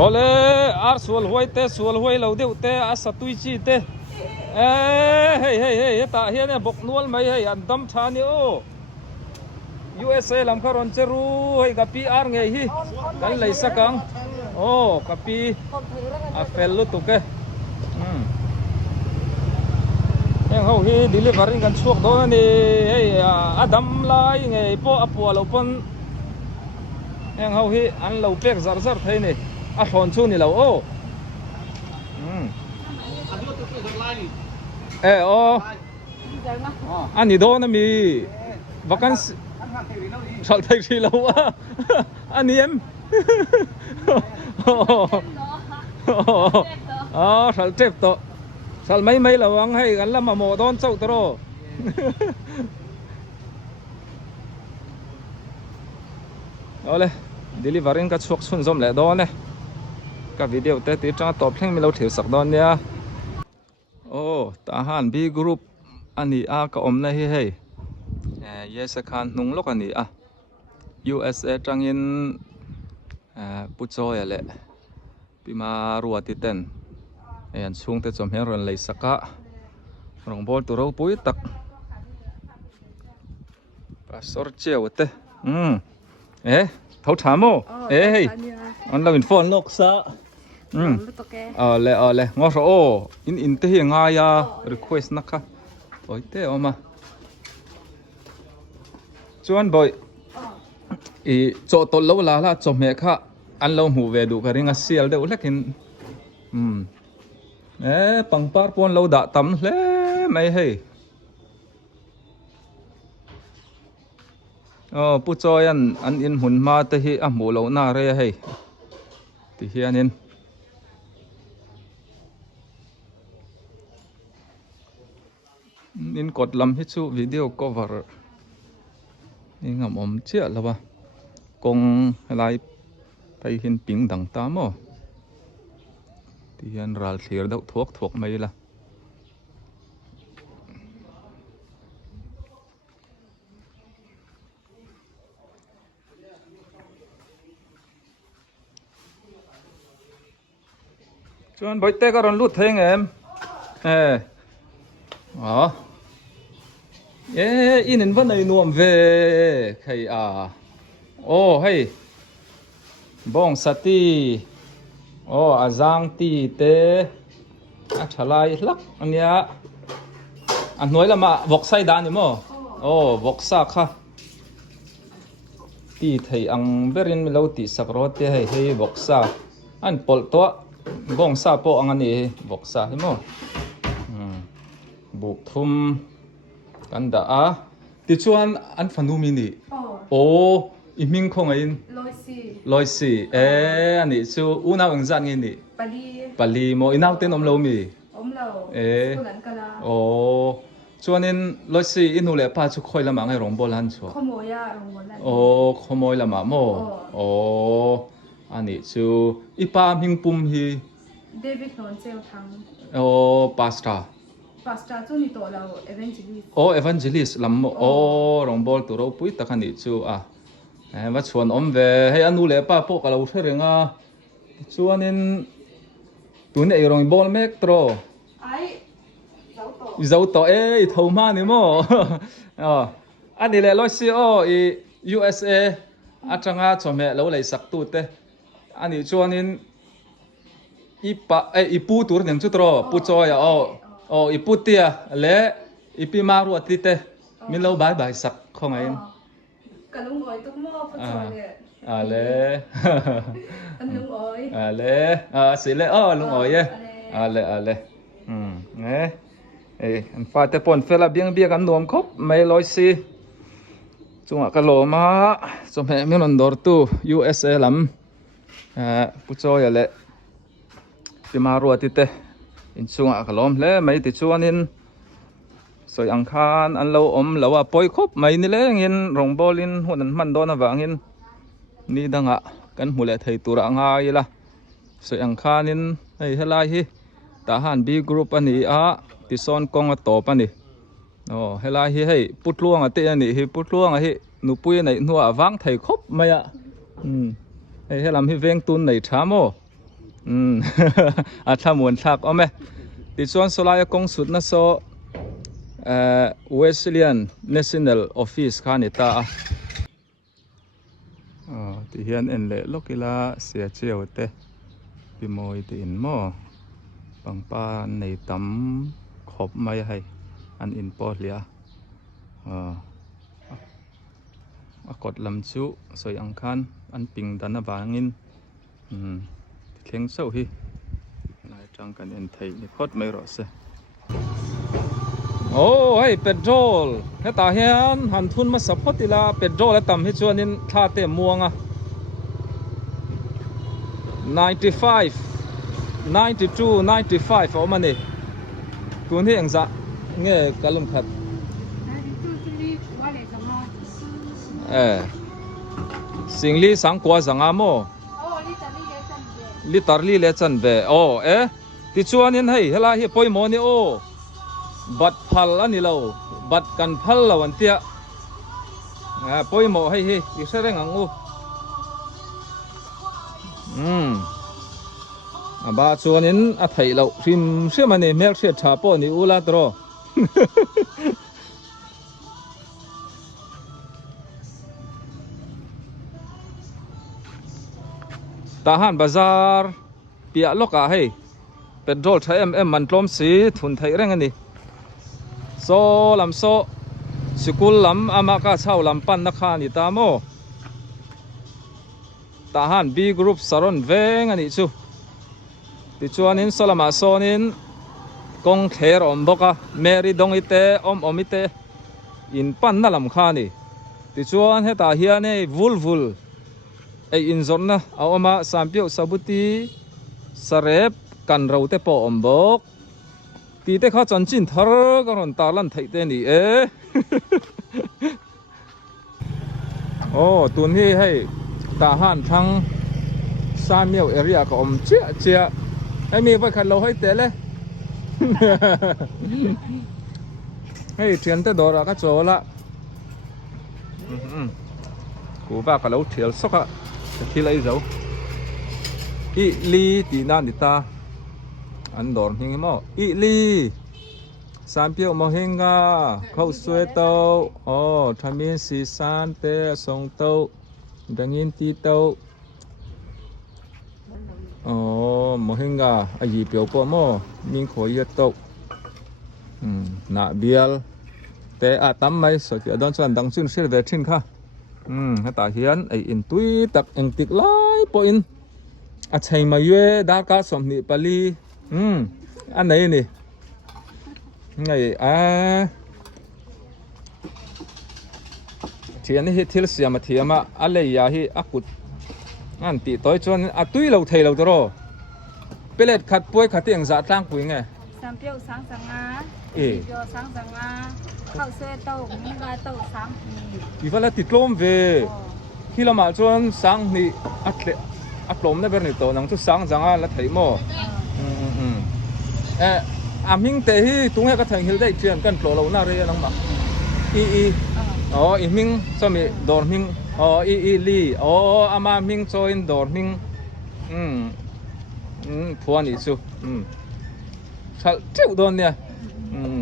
ole ar sual hoi lo deu te a satui chi te hey ta hian bok nual mai hei an dam thani o USA lam kharon cheru hei ka pi ar nge hi kan lei sakang o ka pi a fel lu tu ke yang ho hi delivery kan chuak do ni hei adam lai nge po apu lo pon yang ho hi an lo pek zar thei ni a thon chu ni lo o o ani do na mi vacancy sal thei ri lo a ani em sal trep to sal mấy là vắng hay gắn làm mà mồ đón sâu tro đó đây delivery các chuộc xuân zoom lại đó này các video tới tí trong top link mình lâu thiếu sạc đó nha ta hàn B group anh a cả này hay yes khan nung lốc anh USA trang in put cho ya lệ bima ruột titen anh xuống tới chấm hẹn rồi lấy saka rong bol tu rau pui tak pastor chiều te thấu thảm ô hey anh làm phone lốc sa lệ ngó rõ ô in te hi ngay request naka oi te oma chuan boy chỗ tổ lâu là chấm hẹn kha anh lâu hù về đủ cái ringa sial de ulekin bằng par pon lâu đã tắm lẽ mày hay pu choi an in hun ma te hi mu lo na re hay ti hian in cột lam hi chu video cover in ngam chia là ba kong lai pai hin ping dang ta mo thì anh ra clear đâu thuộc mấy là cho anh bói té cái lút thế em in vẫn này nuông về thầy hay bong sati azang ti te chalai lak ania an nói là mà vok sai đan ni mo vok sa kha ti thei ang berin mi lo ti sakro te hei vok sa an pol to bong sa po ang ani vok sa hi mo buk thum kan da ti chuan an fanu mi ni iming khong in loisi ani chu una ang zan ngi ni pali mo inaw ten om lo mi chuanin loisi inu le pa chu khoi lama ngai rong bol han chu khomoi lama mo ani chu ipa ming pum hi David non seo thang pasta chu ni to lo evangelist evangelist lam rong bol tu ro pui takani chu mà chuan om về hay anu le pa po ka lo the renga chuanin tu nei rong bol mek tro ai zau to thau ma ni mo ani le lo si USA atanga chome lo lei sak tu te ani chuanin ipu tur nem chu tro pu cho ya ipu tia le ipi maru atite min lo bai sak khong ai cả lung ơi tôi mua phát rồi lệ anh lung ơi lệ xí lệ lung ơi lệ nghe anh phải tập phone phê là biếng anh nuông khóc mấy lối xí chúng ta cái lỗ mà chúng ta mình làm đồ tu USA lắm bút cho lệ thì mà ruột thì thế in chúng ta cái lỗ lệ mấy thì chú anh soi ang khan an lo lo poi khop mai ni le ngin rong bolin hunan man do na wangin ni danga kan mule thei tura nga ila soi ang khan in hei helai hi ta han B group ani ti son kong to pani helai hi hei putluang ate ani hi putluang hi nupui nei nuwa wang thei khop maya hei helam hi veng tun nei thamo อาถ้ามวนทักเอาไหมติดส่วนสลายกงสุดนะโซWesleyan National Office ข้านิตาที่เฮียนเอ็นเล่ลูกกีฬาเสียเจียวเตะพิมอยตีนหม้อปังปาในตำขบไม่ให้อันอินพอร์ตเลียกดลำชุสวยอังคันอันปิงดันบางินเข่งเศร้าฮีนายจังกันเอ็นไทยนี่พอดไม่รอดเสียโอ้เฮ้ยเป็ดโจลเฮ้ตาเฮียนหันทุนมาสับพอดีละเป็ดโจลแล้วต่ำให้ชวนนินท่าเตะม่วง95 92 95เอามาเนี่ยตัวนี้ยังจะเงี้ยกะลุ่มขัดสิ่งลีสังกัวสังอาโมลิตรลีเลจันเบโอที่ชวนนินให้เฮลาเฮปอยโมนี่โอบัดพัลอันนี้เราบัดกันพัลเราวันเตียปอยหมอให้อีกเรื่องงูบาชวนินอัฐิเราริมเชื่อมันเนี่ยเมลเชื่อชาปอนี่อุลาตรอทหารบาซาร์เปียลกาให้เป็นโรลใช้มันล้มสีทุนไทยเรื่องอันนี้โซลำโซสกุลลำอามาก้าเช่าลำปันนักขานิตามโอทหารบีกรุ๊ปสารนเวงอันนี้ชูติชวนินสลามาโซนินกงเทรอมบกะเมริดงอิเตอมอิเตอินปันนั่นลำขานี่ติชวนให้ตาเฮียนี่วุลไออินซอนนะเอามาสามเปียวสับุตีสเรบกันเราเตปอมบกตีเตข้าจันจินทาร์กันตาลันไทยเตนี่โอ้ตัวนี้ให้ทหารทั้งซาเมียวเอริยาก็เจียให้มีไว้ขันเราให้เตะเลยให้เทียนเตะดอร์ก็โจละกูบ้ากับเราเทียนสักทีไรเจ้าอีลีตีนานดิตาอันดอนหิงมั้งอีลีสามเปียวมหิงกาเข้าสวยเต้าทำมินสีสานเตะส่งเต้าดังยินตีเต้ามหิงกาอายีเปียวปอมมิงขอยเต้านาเบียลแต่ตั้มไม่สกิดอนส่วนดังซึ่งเชื่อเวทินค่ะให้ตาเฮียนไออินตุยตักเอ็งติกไล่ปอินใช่มาเยดากาสมนิปลีอันไหนนี่ไงเทียนนี่ทิลเสียมาเทียมาอะไรยาฮีอากุดอันตีต่อยจนตุยเราเทเราตรอเปเลดขัดป่วยขัดเตียงจัดร่างป่วยไงสามเปียวสังสังอาเปียวสังสังอาเข้าเสื้อเต้ามีกาเต้าสังอีฟ้าละติดลมเวที่เรามาจนสังนี่อัดลมได้เป็นตัวนังทุกสังจังอ่ะละไถโม่อามิงเตะตรงนี้ก็แทงหิลได้เชียนกันโผล่เราหน้าเรียนังมาอีมิงสมัยดอนมิงอีลีอามามิงโจอินดอนมิงพวนี่สุชัลเจ้าโดนเนี่ย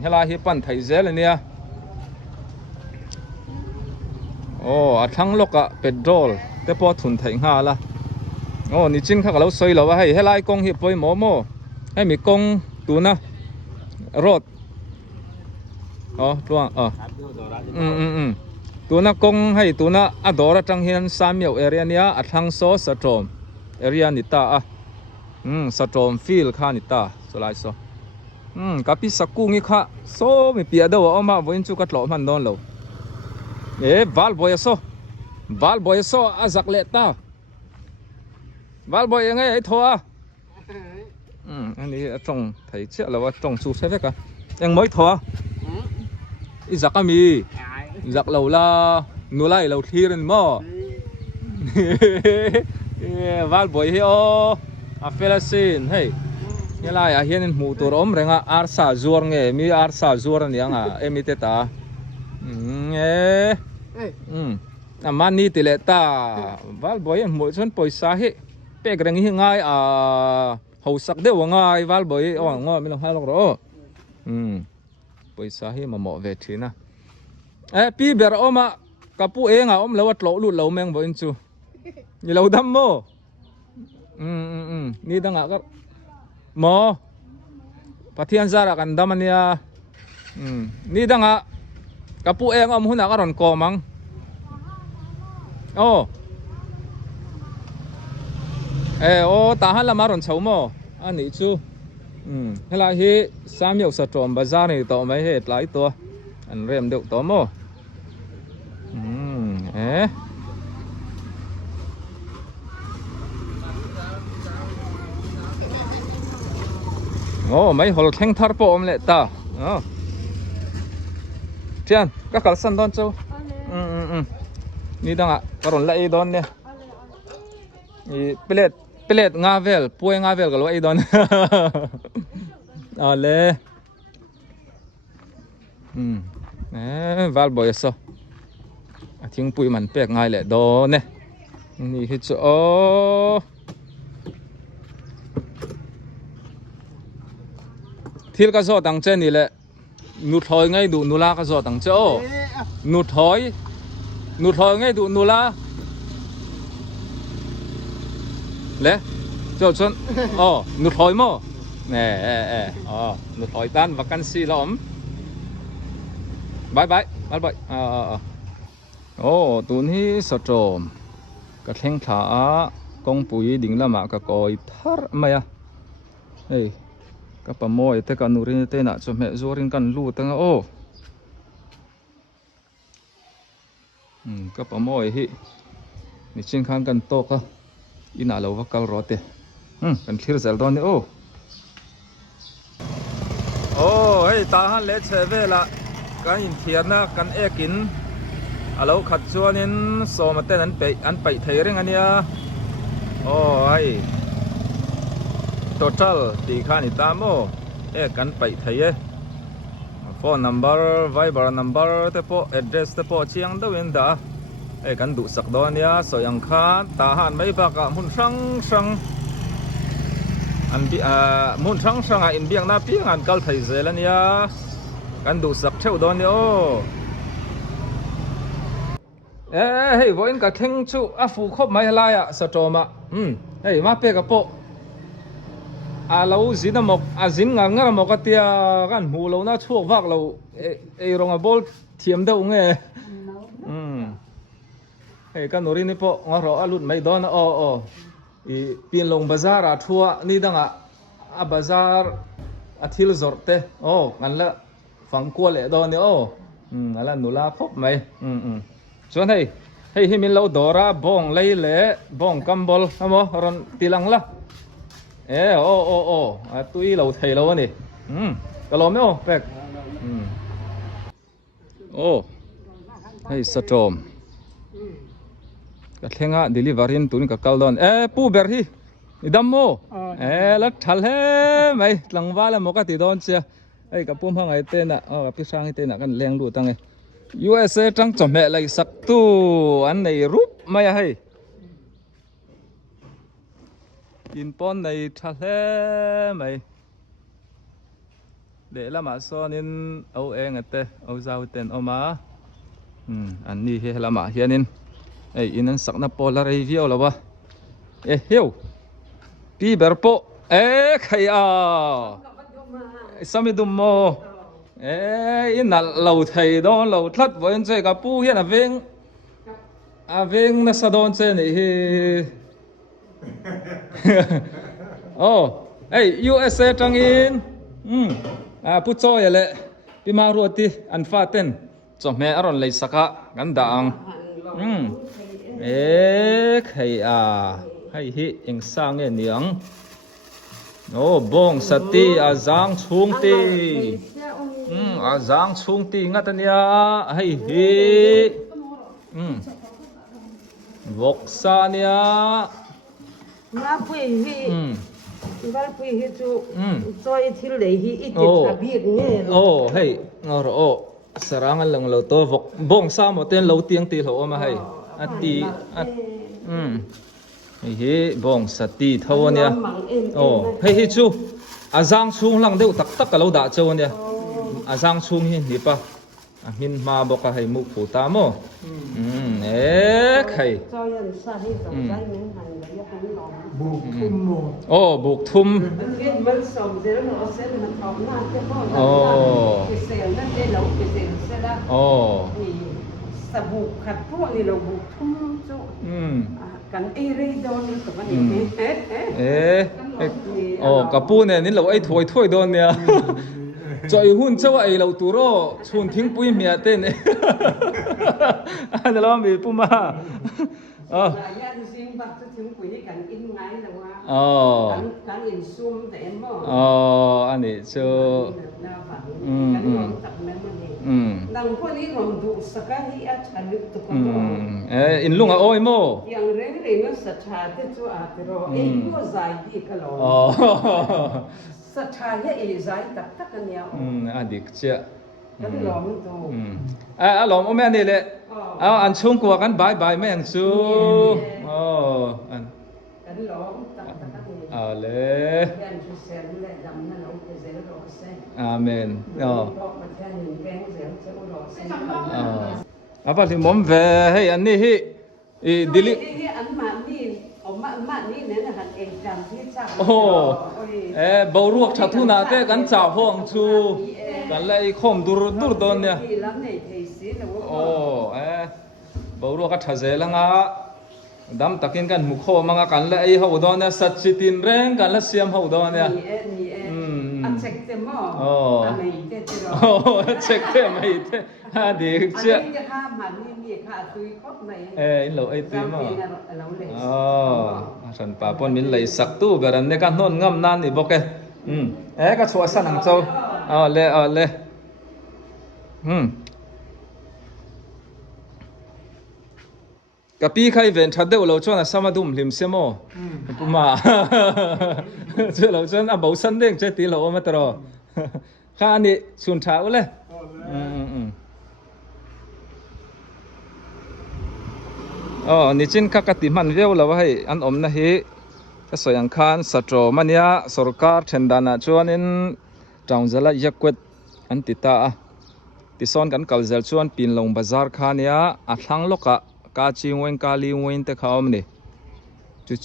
เฮลาฮิปันไทยเซลเนี่ยทั้งโลกะเป็ดโรลแต่พอทุนไทยหาละนี่จริงข้าก็เราสวยเราว่าให้เฮลากงฮิปอยหมอให้มีกงตัวนะรถตัวตัวนักกงให้ตัวนักอดอร์จังเฮียนสามเมียวเอเรียนี้ทางโซสตรอมเอเรียนิตาสตรอมฟิลข้านิตาสไลด์โซกับพี่สักกุ้งนี่ค่ะโซมีเปียดเอามาวันจุกัดหล่อมันโดนเราวาลบอยโซอาจักเลต้าวาลบอยยังไงไอ้ทัวอันนี้ตรงไทยเชื่อเราว่าตรงสูใช่ไหมกันยังไม่ทัวอีจักก็มีจักเราละนูไล่เราทีรันมั่วาลบอยเฮโออาเฟลซินเฮ้ยนี่ไรเฮียนหมูตัวร้อมเรื่องอาร์ซาจวร์ไงมีอาร์ซาจวร์นี่ยังมิเตตามันนี่ติเลต้าวาลบอยหมูชนปอยสาเห pek reng hi ngai ho sak de wa ngai wal boi o ngo mi lo ha lo ro paisa hi ma mo ve thina pi ber oma kapu enga om lawat lo lu lo meng bo in chu ni lo dam mo ni danga ka mo pathian zara kan damania ni danga kapu enga om huna karon ko mang tahan lama ron chau mo ani chu hela hi samyo sa trom bazar ni to mai he tlai to an rem deuh to mo mấy hol theng thar po om le ta tian ka kal san don chu ni danga karon la e don ne i plate nga vel pue nga vel galo e don ale val boy so a thing pui man pek ngai le do ne ni hi chu thil ka zo tang chen ni le nu thoi ngai du nu la ka zo tang che nu thoi ngai du nu la le cho chon nu thoi mo nè nu thoi tan vacancy lom bye bye tun hi sa trom ka thleng tha a kong pui ding lama ka koi thar maya hey ka pamoi te ka nurin te na chome zorin kan lu tanga ka pamoi hi ni ching khang kan to ka ina lo wa kal rote kan thir zel don ni hey ta han le cheve la kan in thian na kan ekin alo khat chuanin somate an pai thei reng ania ai total ti khani tamo kan pai thei phone number viber number te po address te po chiang do win da kan du sak do ania so yang khan ta han mai ba ka mun sang an bi mun sang in biang na pi an kal thei zel ania kan du sak theu do ni hey voin ka theng chu a fu khop mai la ya sa toma hey ma pe ka po lâu zin mok zin ngar mok atia kan mu lo na chuak vak lo rong a bol thiam deuh nge hey kan ori ni po ngaro alut mai don i pin long bazar a thua ni danga a bazar a thil zorte kan la phang ko le don ni ala nula khop mai chuan hey hi min lo dora bong lei le bong kambol amo ron tilang la tui lâu thầy lâu nè cái lò mấy pek hay sát trộm cái theng á delivery tụi cái câu đòn pu ber hi đâm mô lát thal he mày lăng va là một cái tỷ đòn chưa cái pum hang ấy tên à cái sang ấy tên à cái leng đủ tăng ấy USA trắng chọn mẹ lại sắc tu anh này rúp mày hay in pon này thà thế mày để làm mà so nên âu em ngặt tê âu giàu tên âu má anh đi hay làm mà hiện nên in anh sắc na polar review là ba hiểu pi ber po khai sao mi đum mò in là lâu thầy đó lâu thắt với anh chơi cả pu hiện là veng na sa don chơi này USA trăng in put cho vậy lệ pi mang ruột đi ăn pha tên cho mẹ aron lấy saka gan đàng hay hay hi anh sang nghe niang bong sati giang chung ti giang chung ti ngắt nia hay hi vok sa nia nga pui hi val pui hi chu choi thil le hi i ti thabik nge hey ngor sarang lang lo to vok bong sa mo ten lo tiang ti lo ma hay ati hi bong sati thau ania mang em oh hei hi chu azang chung lang deuh tak tak alo da chau ania azang chung hi ni pa min ma boka hei mu phu ta mo khai cho yan sa hi dong dai men han la ya han lo buộc thum mồ oh buk thum gen man som de no sen man thom na te mo ke se na te lo ke se la oh ni sa bu khat po ni lo bu thum chu kan e re do ni to kan ni kapu ne nin lo ai thoi don nia choi hun chawa ai lo tu ro chun thing pui mia te ne an lo mi puma ya ni sing ba chu thing pui ni kan in ngai la wa kan in sum te mo ani chu na ba kan lo tak na man ni nang po ni rom du saka hi a chalut to ko in lunga oi mo yang reng reng na sa tha te chu a te ro e ko zai di ka lo sa tha ya e zai tak tak kan ya adik chia kan lo mun to lom o me ni le an chung kwa kan bye bye me ang chu an kan lo tak tak kan ni le kan chu sen le dam na lo ke zel ro se amen ko ma tan ni keng zel che ro se apa li mom ve hey an ni hi dili ni an ma ni ma ni ne na han eng jam thi cha bo ruak tha thu na te kan cha hong chu kan lai khom dur don nia lam nei thei si lo bo ruak ka tha ze langa dam takin kan mu kho manga kan lai ho don nia sat chitin reng kan la siam ho don nia ni a check te mo a mei te te ro check te mei te ha dik chiaจะข้ามมานี่ค่ะตุยครบไหม in lo ai ti ma เราเลย san pa pon min lai sak tu beran ne kan non ngam nan ni boke ka chua san ang chau le kapi khai ven thade lo chona samadum lim semo puma che lo chon a bo san deng che ti lo ma tro kha ni sun tha ule ni chin kha ka ti man veu lo hai an om na hi ka soyang khan satro mania sarkar thendana chuanin taungzala yakwet an ti ta ti son kan kalzel chuan pinlong bazar khania a thlang loka ka chingwen ka liwen te khawm ni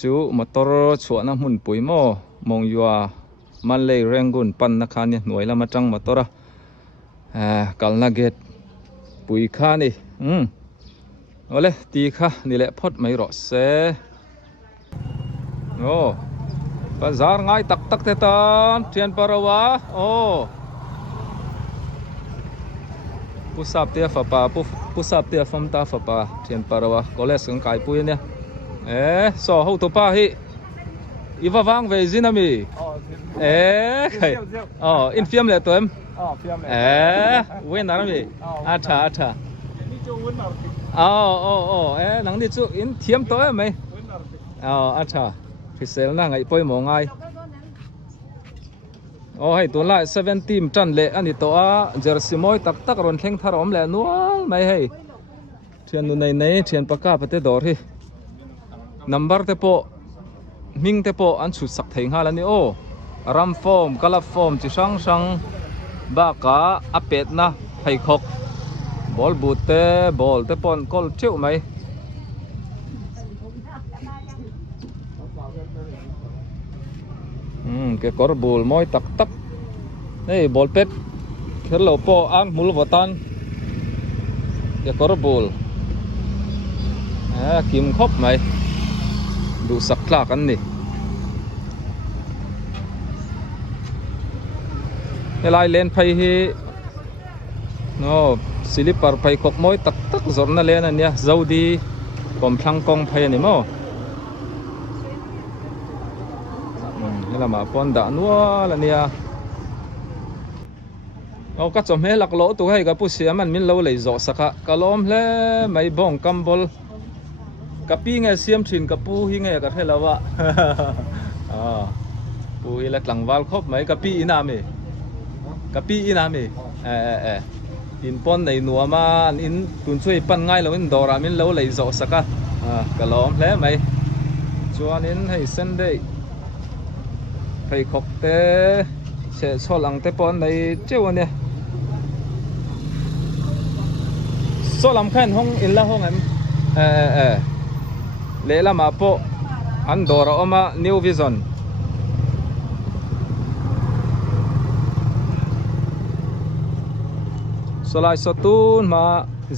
chu motor chuana mun puimo mongyua manlei rengun pan na khani noila matang motora kalna gate pui khani ole ti kha ni le phot mai ro se bazar ngai tak tak te tan thian parawa pusap te fa pa pusap te fam ta fa pa thian parawa college kan kai pui ne so ho to pa hi iwa wang ve zinami khai in fiam le toem phiam này wen na mi atha nang ni chu in thiam to mai atha fisel na ngai poi mo ngai hay tu lại 17 trần lệ anh to jersey moi tak tak ron theng tharom le nual mai hay thian nu nei thian paka pate dor hi number te po ming te po an chu sak thei nga la ni ram form kala form chi sang ba ka apet na thei khok ball boot te ball te pon kol cheu mai cái cor ball moi tak tak nei ball pet khelo po ang mul watan cái cor ball kim khop mai du sak la kan ni lai len phai hi slipper phai khop moi tak tak zorna len ania zodi kom thlang kong phai ni mo là mà con đã nuôi là nia, các chồng hết lạc lỗ tụi hay cái bút xía mình lâu lấy giỏ sạc cả lom le mấy bông cam bol cái pi nghe xiêm thìn cái pu hi nghe cái thế là vợ pu hi là lăng val khóc mấy cái pi ina mi in pon này nuôi mà in tuần suy pan ngay là mình đòi ra mình lâu lấy giỏ sạc cả lom le mấy chuan in hei sen dei phei khok te se solang te pon nei cheu ne solam khan hong in la hong em le la ma po an dora oma New Vision solai so tun ma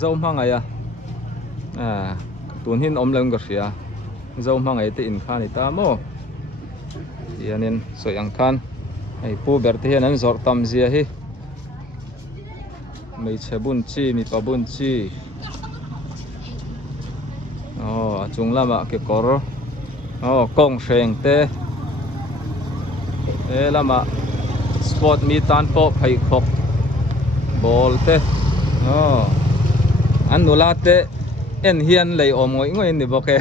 zo mangaya tun hin om leng ga ria zo mangai te in khan ita mo yanin so yang khan ai pu ber te hian an zor tam zia hi mei chebun chi mi pabun chi chung lama ke kor kong seng te e lama sport mi tan po phai khok bol te an nula te en hian lei om ngoi ngoi ni boke